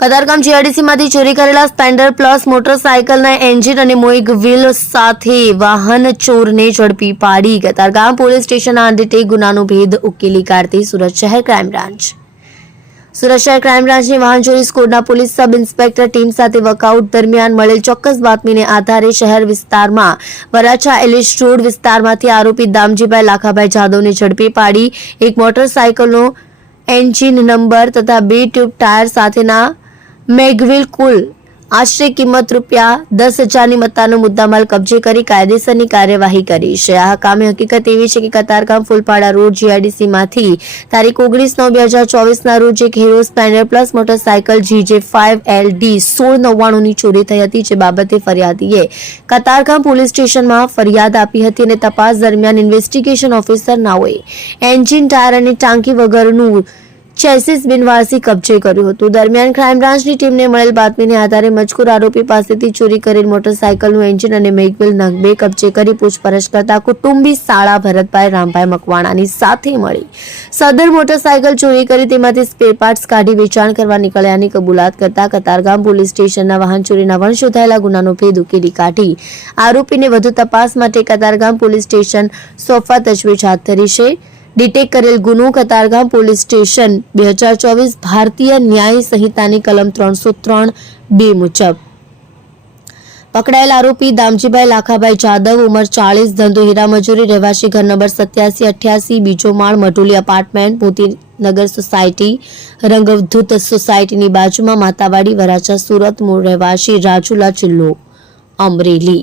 કતારગામ જીઆરડીસીમાંથી ચોરી કરેલા Splendor plus મોટરસાયકલના engine અને મોઇગ વ્હીલ સાથે વાહન ચોરને ઝડપી પાડી. કતારગામ પોલીસ સ્ટેશનના અંતે ગુનાનો ભેદ ઉકેલી કાઢતી સુરત શહેર ક્રાઇમ બ્રાન્ચ સુરત શહેર ક્રાઇમ બ્રાન્ચની વાહન ચોરી સ્કોડના પોલીસ સબ ઇન્સ્પેક્ટર ટીમ સાથે વર્કઆઉટ દરમિયાન મળેલ ચોક્કસ બાતમીને આધારે શહેર વિસ્તારમાં વરાછા એલિશ રોડ વિસ્તારમાંથી આરોપી દામજીભાઈ લાખાભાઈ જાદવને ઝડપી પાડી. એક મોટરસાયકલનો એન્જિન નંબર તથા બે ટ્યુબ ટાયર સાથેના મેગવિલ કુલ આશરે કિંમત રૂપિયા દસ હજારની મત્તાનો મુદ્દામાલ કબજે કરી કાયદેસરની કાર્યવાહી કરી છે. આ કામે હકીકત એવી છે કે કતારગામ ફૂલપાડા રોડ જીઆઈડીસીમાંથી તારીખ ઓગણીસ નવ બે હજાર ચોવીસના રોજ એક Hero Splendor plus motorcycle GJ five L D સોળ નવ્વાણુંની ચોરી થઈ હતી, જે બાબતે ફરિયાદીએ કતારગામ પોલીસ સ્ટેશનમાં ફરિયાદ આપી હતી અને તપાસ દરમિયાન ઇન્વેસ્ટિગેશન ઓફિસર નાઓએ એન્જિન ટાયર અને ટાંકી વગરનું ચેસિસ બિનવારસી કબજે કર્યું હતું. દરમિયાન ક્રાઇમ બ્રાન્ચની ટીમને મળેલ બાતમીને આધારે મજકૂર આરોપી પાસેથી ચોરી કરેલ મોટરસાયકલનું એન્જિન અને મેગવેલ નંગ બે કબજે કરી પૂછપરછ કરતા કુટુંબી શાળા ભરતભાઈ રામભાઈ મકવાણાની સાથે મળી. સદર મોટરસાયકલ ચોરી કરી તેમાંથી સ્પેર પાર્ટ્સ કાઢી વેચાણ કરવા નીકળ્યાની કબૂલાત કરતા કતારગામ પોલીસ સ્ટેશનના વાહન ચોરીના વણ શોધાયેલા ગુનાનો ભેદ ઉકેલી કાઢી. આરોપીને વધુ તપાસ માટે કતારગામ પોલીસ સ્ટેશન સોફા તજવીજ હાથ ધરી છે. ડિટેક્ટ કરેલ ગુનો કતારગામ પોલીસ સ્ટેશન. બે ભારતીય ન્યાય સંહિતાની કલમ ત્રણસો ત્રણ બે મુજબ. પકડાયેલ આરોપી દામજીભાઈ લાખાભાઈ જાદવ, ઉંમર ચાલીસ ધંધો હીરા મજૂરી રહેવાસી ઘર નંબર સત્યાસી અઠ્યાસી, બીજો માળ મઢુલી અપાર્ટમેન્ટ મોતીનગર સોસાયટી રંગવધૂત સોસાયટીની બાજુમાં માતાવાડી, વરાછા સુરત મૂળ રહેવાસી રાજુલા જિલ્લો, અમરેલી.